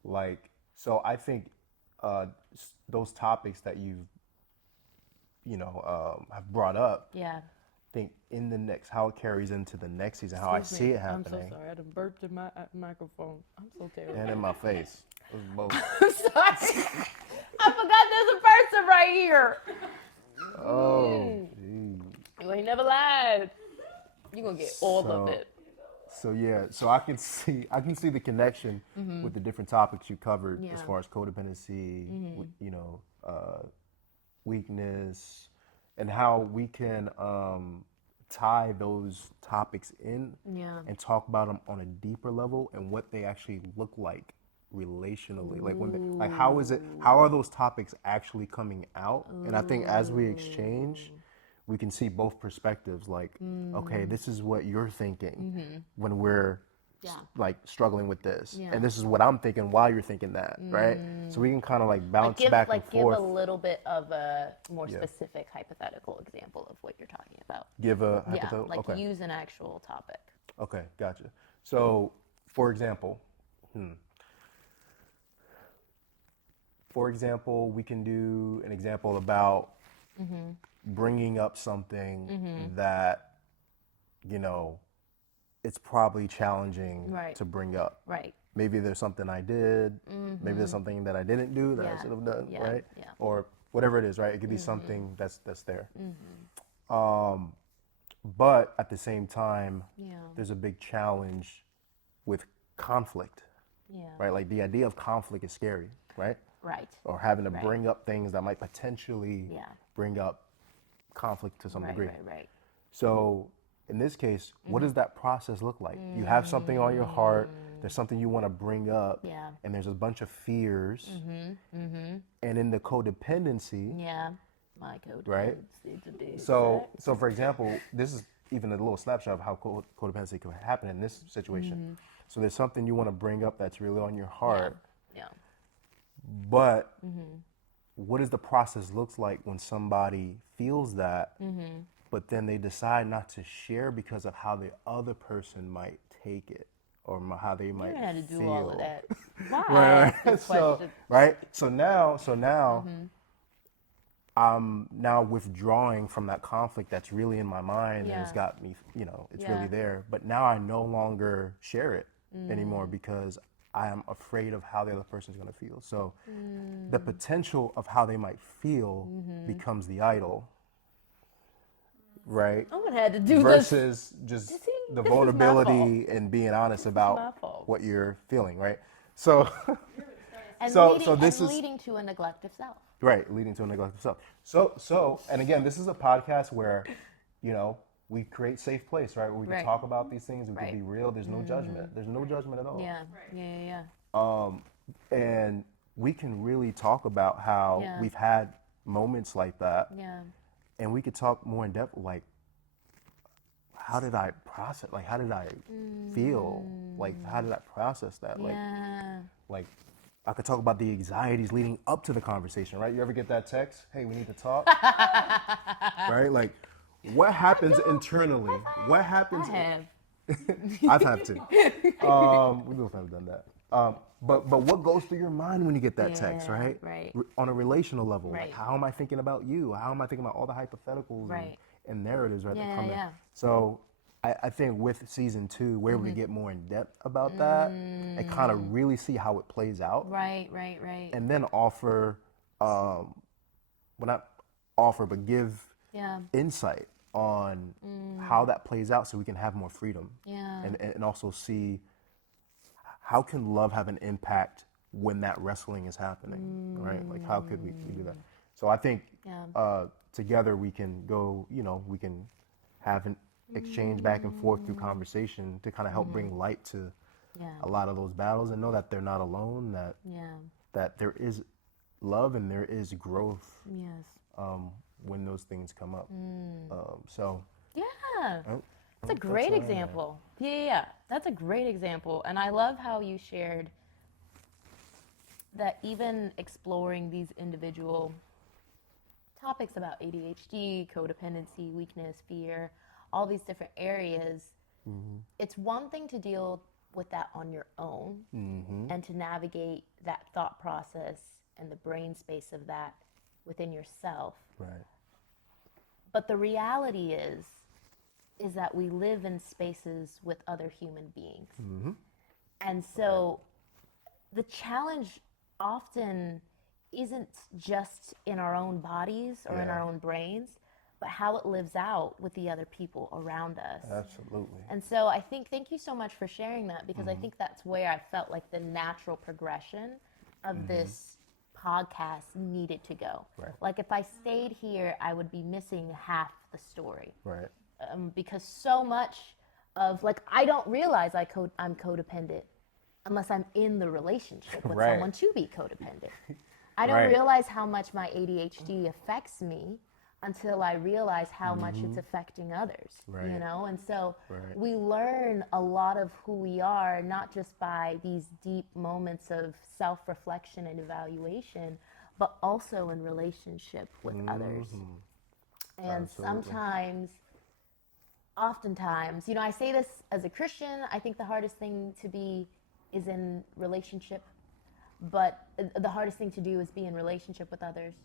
Like, so I think those topics that have brought up. Yeah. I think in the next, how it carries into the next season, how I see it happening. I'm so sorry. I done burped in my microphone. I'm so terrible. And in my face. It was both. I'm sorry. I forgot there's a person right here. Oh, geez. You ain't never lied. You're going to get all of it. So yeah, so I can see the connection with the different topics you covered as far as codependency, weakness, and how we can tie those topics in and talk about them on a deeper level and what they actually look like relationally. Like when how are those topics actually coming out? And I think as we exchange, we can see both perspectives. Like, okay, this is what you're thinking when we're like struggling with this, and this is what I'm thinking while you're thinking that, right? So we can kind of like bounce back and forth. Give a little bit of a more specific hypothetical example of what you're talking about. Give a hypothetical. Like okay. use an actual topic. Okay, gotcha. So, for example, we can do an example about bringing up something that, you know, it's probably challenging to bring up. Right. Maybe there's something I did. Maybe there's something that I didn't do that I should have done, right? Yeah. Or whatever it is, right? It could be something that's there. But at the same time, there's a big challenge with conflict, right? Like the idea of conflict is scary, right? Right. Or having to bring up things that might potentially bring up conflict to some degree. Right. So in this case, what does that process look like? You have something on your heart, there's something you want to bring up, and there's a bunch of fears. And in the codependency, my code. right? So for example, this is even a little snapshot of how codependency can happen in this situation. So there's something you want to bring up that's really on your heart. But what does the process looks like when somebody feels that, but then they decide not to share because of how the other person might take it or how they might had to do feel. all of that. Why? So now I'm now withdrawing from that conflict that's really in my mind and it's got me, it's really there. But now I no longer share it anymore because I am afraid of how the other person's going to feel. So the potential of how they might feel becomes the idol, right? I'm going to have to do versus just this the is my vulnerability and being honest my about fault. what you're feeling, right? So, And leading to a neglect of self. right, leading to a neglect of self. So, and again, this is a podcast where, we create safe place, right? Where we can talk about these things, we can be real. There's no judgment. There's no judgment at all. Yeah. And we can really talk about how we've had moments like that. Yeah. And we could talk more in depth, like, how did I process? Like, how did I feel? Like, how did I process that? Like, I could talk about the anxieties leading up to the conversation, right? You ever get that text? Hey, we need to talk. Right? Like, what happens internally? What happens? I have. I've had to. We both have done that. But what goes through your mind when you get that text, right? Right. On a relational level, Right. like how am I thinking about you? How am I thinking about all the hypotheticals and narratives, right, that Yeah, come in. yeah. So I think with season 2, we're able to get more in depth about that and kind of really see how it plays out. Right. And then offer, well, not offer, but give Yeah. insight on how that plays out so we can have more freedom. Yeah. And also see how can love have an impact when that wrestling is happening, right? Like how could we do that? So I think together we can go, we can have an exchange back and forth through conversation to kind of help bring light to a lot of those battles and know that they're not alone, that there is love and there is growth Yes. when those things come up. So Yeah. oh, That's a great example. Yeah. That's a great example. And I love how you shared that even exploring these individual topics about ADHD, codependency, weakness, fear, all these different areas, it's one thing to deal with that on your own and to navigate that thought process and the brain space of that within yourself. Right. But the reality is that we live in spaces with other human beings. And so the challenge often isn't just in our own bodies or in our own brains, but how it lives out with the other people around us. Absolutely. And so I think, thank you so much for sharing that, because I think that's where I felt like the natural progression of this podcast needed to go. Right. Like if I stayed here, I would be missing half the story. Right. Because so much of, like, I don't realize I'm codependent unless I'm in the relationship with Right. someone to be codependent. I don't Right. realize how much my ADHD affects me until I realize how much it's affecting others, Right. And so Right. we learn a lot of who we are, not just by these deep moments of self-reflection and evaluation, but also in relationship with others. And Absolutely. oftentimes, I say this as a Christian, I think the hardest thing to be is in relationship, but the hardest thing to do is be in relationship with others.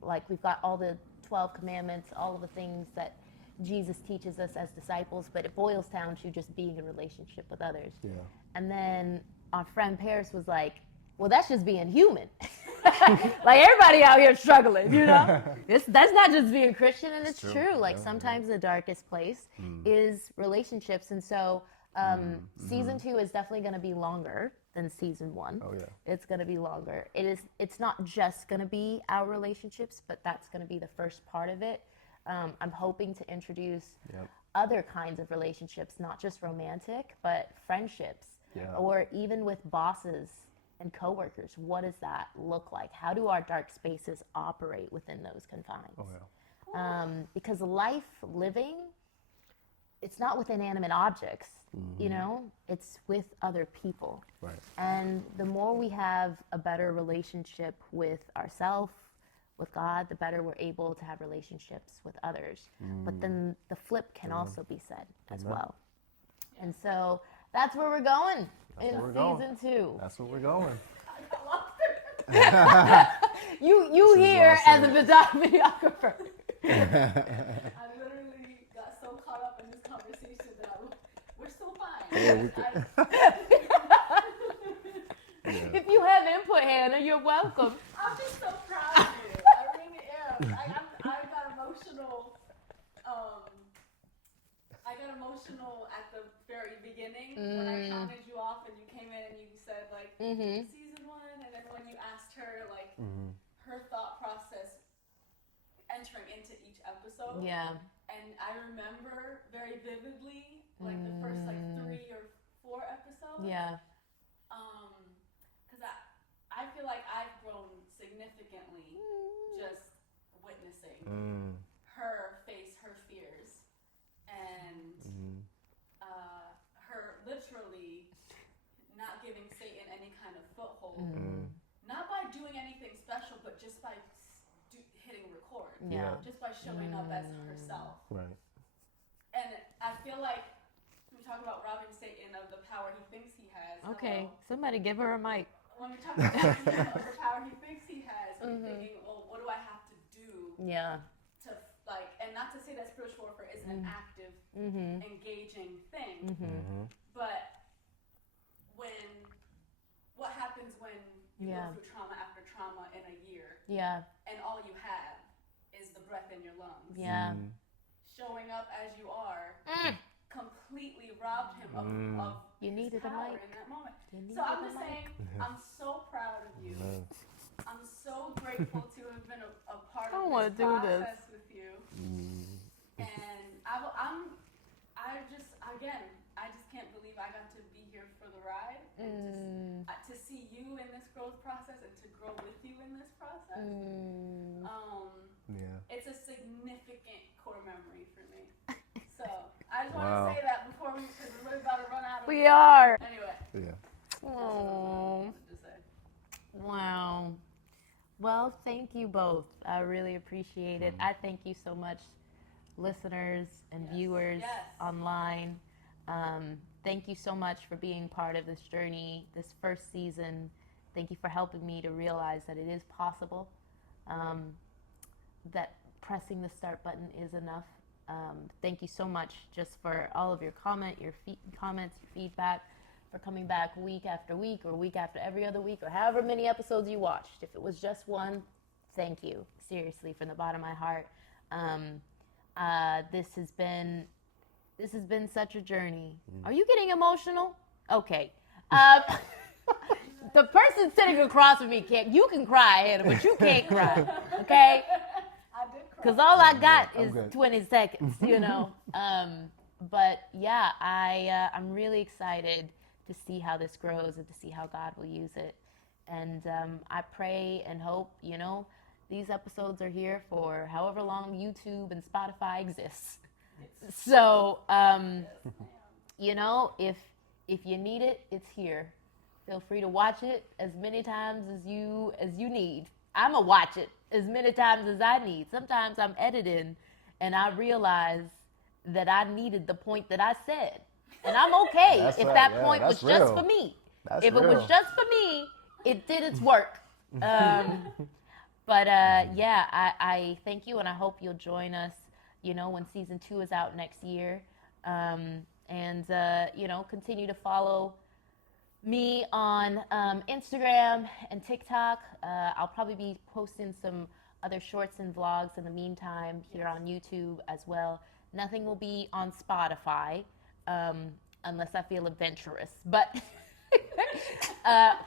Like, we've got all the 12 commandments, all of the things that Jesus teaches us as disciples, but it boils down to just being in relationship with others. Yeah. And then our friend Paris was like, well, that's just being human. Like, everybody out here struggling, That's not just being Christian, and it's true. Like, sometimes the darkest place is relationships. And so season 2 is definitely going to be longer than season 1. Oh, yeah. It's going to be longer. It's not just going to be our relationships, but that's going to be the first part of it. I'm hoping to introduce other kinds of relationships, not just romantic, but friendships, or even with bosses and coworkers. What does that look like? How do our dark spaces operate within those confines? Oh, yeah. Because living, it's not with inanimate objects, it's with other people. Right. And the more we have a better relationship with ourselves, with God, the better we're able to have relationships with others. But then the flip can also be said as well. And so that's where we're going in season 2. That's where we're going. You here as a videographer. I literally got so caught up in this conversation that we're still fine. Yeah, we could. If you have input, Hannah, you're welcome. I'm just so proud of you. I really am. I got emotional. I got emotional at the very beginning when I counted you off and you came in and you said like season 1, and then when you asked her like her thought process entering into each episode. Yeah. And I remember very vividly like the first like 3 or 4 episodes. Yeah. Because I feel like I've grown significantly just witnessing her face her fears and her literally not giving Satan any kind of foothold. Not by doing anything special, but just by hitting record. Yeah. Just by showing up as herself. Right. And I feel like we talk about robbing Satan of the power he thinks he has. Okay, somebody give her a mic. When we talk about the power he thinks he has, we're thinking, well, what do I have to do Yeah. to like, and not to say that spiritual warfare isn't an active, engaging thing, but what happens when you go through trauma after trauma in a year, and all you have is the breath in your lungs, showing up as you are, completely robbed him of You his needed a power mic. in that moment. So I'm just saying, I'm so proud of you. I'm so grateful to have been a part of this process with you. And I just can't believe I got to be here for the ride and to see you in this growth process and to grow with you in this process. It's a significant core memory for me. So I just want to say that before because we're about to run out of We are. Anyway. Yeah. Oh. Wow. Well, thank you both. I really appreciate it. I thank you so much, listeners and viewers online. Thank you so much for being part of this journey, this first season. Thank you for helping me to realize that it is possible, that pressing the start button is enough. Thank you so much just for all of your comments, your feedback, for coming back week after week or week after every other week or however many episodes you watched. If it was just one, thank you. Seriously, from the bottom of my heart. This has been such a journey. Are you getting emotional? Okay. The person sitting across from me you can cry, Hannah, but you can't cry, okay? Because all I got is 20 seconds, you know. But yeah, I'm really excited to see how this grows and to see how God will use it. And I pray and hope, you know, these episodes are here for however long YouTube and Spotify exists. So, you know, if you need it, it's here. Feel free to watch it as many times as you need. I'm going to watch it as many times as I need. Sometimes I'm editing and I realize that I needed the point that I said. And I'm okay if that point was just for me. If it was just for me, it did its work. But yeah, I thank you and I hope you'll join us, you know, when season 2 is out next year. And you know, continue to follow me on Instagram and TikTok. I'll probably be posting some other shorts and vlogs in the meantime here on YouTube as well. Nothing will be on Spotify unless I feel adventurous. But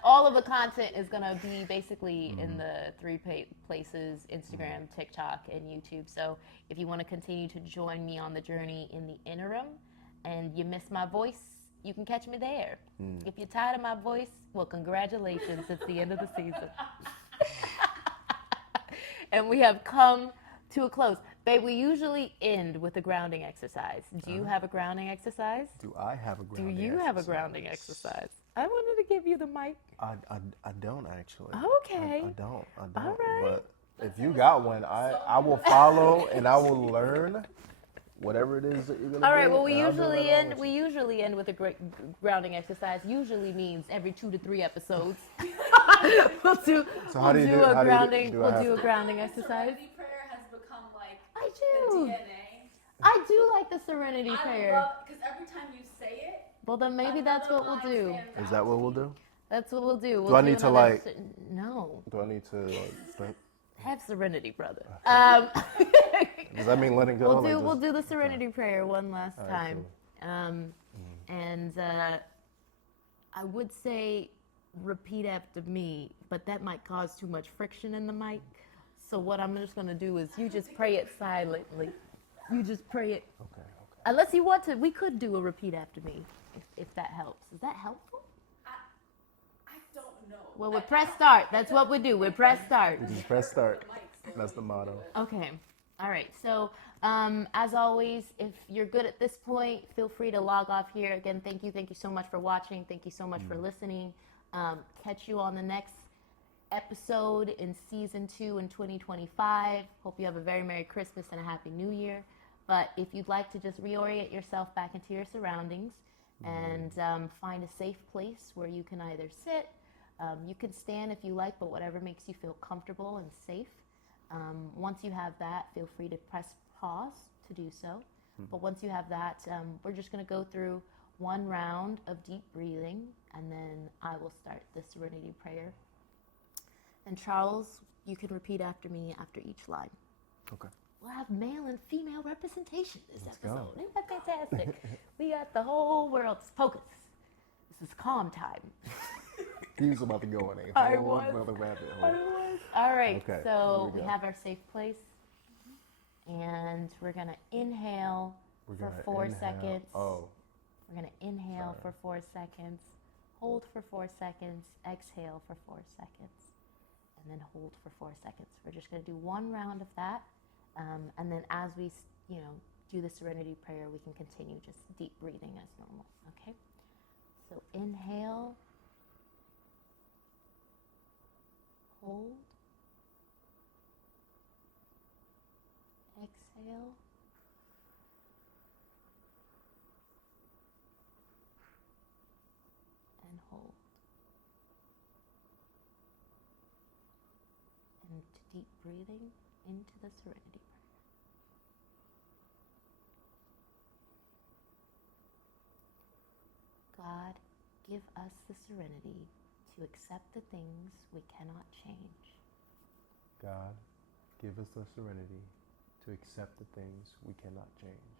all of the content is going to be basically in the 3 places, Instagram, TikTok, and YouTube. So if you want to continue to join me on the journey in the interim and you miss my voice, you can catch me there. If you're tired of my voice, well, congratulations. It's the end of the season. And we have come to a close. Babe, we usually end with a grounding exercise. Do you have a grounding exercise? Do I have a grounding exercise? Do you have a grounding exercise? I wanted to give you the mic. I don't actually. Okay. I don't. All right. But if you got one, I will follow and I will learn whatever it is that you're gonna do. All right. Well, we usually end with a great grounding exercise. Usually means every 2 to 3 episodes. we'll do a grounding exercise. Serenity prayer has become like the DNA. I do like the serenity prayer. Because every time you say it. Well, then maybe that's what we'll do. Is that what we'll do? That's what we'll do. Do I need to like? No. Do I need to like start? Have serenity, brother. Does that mean letting go? We'll do the serenity prayer one last time. Cool. And I would say repeat after me, but that might cause too much friction in the mic. So what I'm just gonna do is you just pray it silently. You just pray it. Okay. Unless you want to, we could do a repeat after me, if that helps. Is that helpful? I don't know. Well, we press start. That's what we do. We press start. Just press start. That's the motto. Okay. All right. So, as always, if you're good at this point, feel free to log off here. Again, thank you so much for watching. Thank you so much for listening. Catch you on the next episode in season 2 in 2025. Hope you have a very Merry Christmas and a Happy New Year. But if you'd like to just reorient yourself back into your surroundings and find a safe place where you can either sit, you can stand if you like, but whatever makes you feel comfortable and safe. Once you have that, feel free to press pause to do so. But once you have that, we're just going to go through one round of deep breathing, and then I will start the serenity prayer. And Charles, you can repeat after me after each line. Okay. We'll have male and female representation this Let's episode. go. Isn't that fantastic? We got the whole world. Focus. This is calm time. He was about to go in I a whole was. other rabbit hole. All right, Okay, so here we we go. have our safe place. And we're going to inhale We're for gonna 4 inhale. seconds. Oh, We're going to inhale Sorry. for 4 seconds, hold for 4 seconds, exhale for 4 seconds, and then hold for 4 seconds. We're just going to do one round of that. And then as we, do the serenity prayer, we can continue just deep breathing as normal, okay? So inhale, hold, exhale, and hold. And deep breathing into the serenity prayer. God, give us the serenity to accept the things we cannot change, God, give us the serenity to accept the things we cannot change,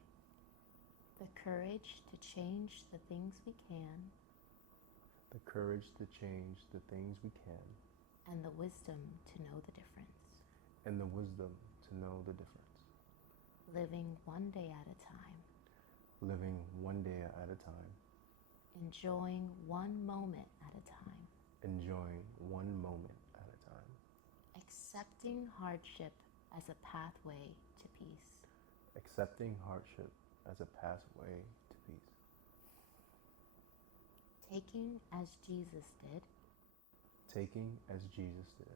the courage to change the things we can, the courage to change the things we can, and the wisdom to know the difference, and the wisdom to know the difference, living one day at a time, living one day at a time, enjoying one moment at a time, enjoying one moment at a time, accepting hardship as a pathway to peace, accepting hardship as a pathway to peace, taking as Jesus did taking as Jesus did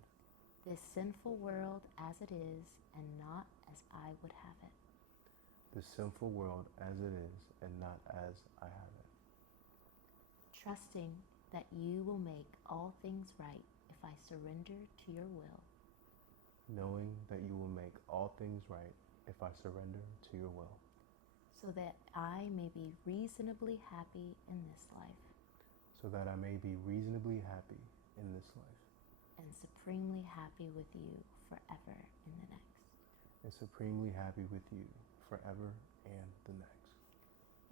this sinful world as it is and not as I would have it, this sinful world as it is and not as I have it, trusting that you will make all things right if I surrender to your will, knowing that you will make all things right if I surrender to your will, so that I may be reasonably happy in this life so that I may be reasonably happy in this life and supremely happy with you forever in the next. and supremely happy with you forever and the next.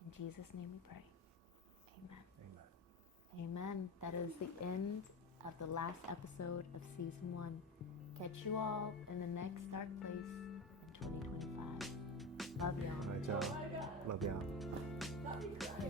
In Jesus' name we pray. Amen. Amen. Amen. That is the end of the last episode of season 1. Catch you all in the next dark place in 2025. Love y'all. All right, y'all. Love y'all. Not me crying.